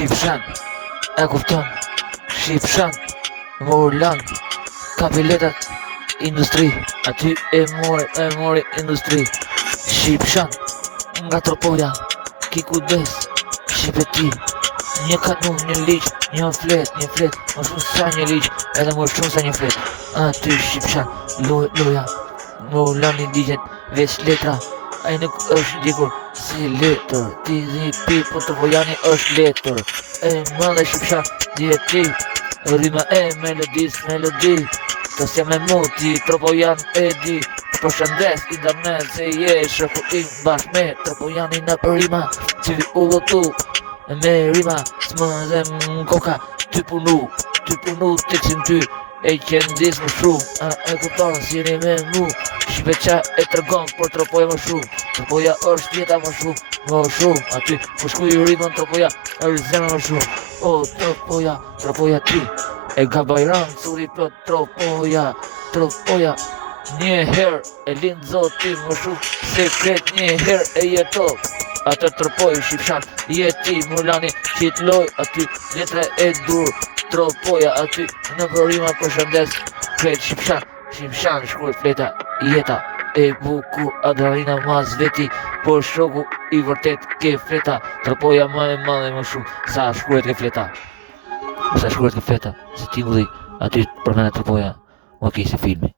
Shqipshan, e kupton, Shqipshan, Morlan, ka biletat, industri, aty e mori industri. Shqipshan, nga tropoja, ki kujdes, Shqipeti, një kanun, një ligj, një flet, më shumë sa një ligj, edhe më shumë sa një flet. Aty Shqipshan, loja, Morlan i digjen, veç letra, ai nuk është dikur si letër, ti zi pi, po tropojani është letër. E mëllë Shqipshan, djeti, rima e melodi, të se me muti, tropojan e di, përshëndes internet se je shëku im bashk me tropojani në rima, ty u lotu me rima, s'më dhe m'koka, ty punu të kësim ty, e qëndis më shumë, e kupton si një me mu, Shqipeqa e tërgon, por tropoja më shumë, tropoja është jeta më shumë, aty po shkuj rimën tropoja është zemë më shumë, o tropoja ti, e ga bajran curi plot tropoja, një herë e lind zoti më shumë, sekret një herë e jeto, atë tropoj Shqipshan, jeti Morlani qit loj, aty letre e dur, tropoja aty në përrima përshëndes, krejt Shqipshan shkruaj fleta, jeta e bukur, adrenalina mas veti, por shoku i vërtet ke fleta, tropoja më e madhe më shumë, sa shkruajt ke fleta, se tingulli aty përmene tropoja, më kisi filmi.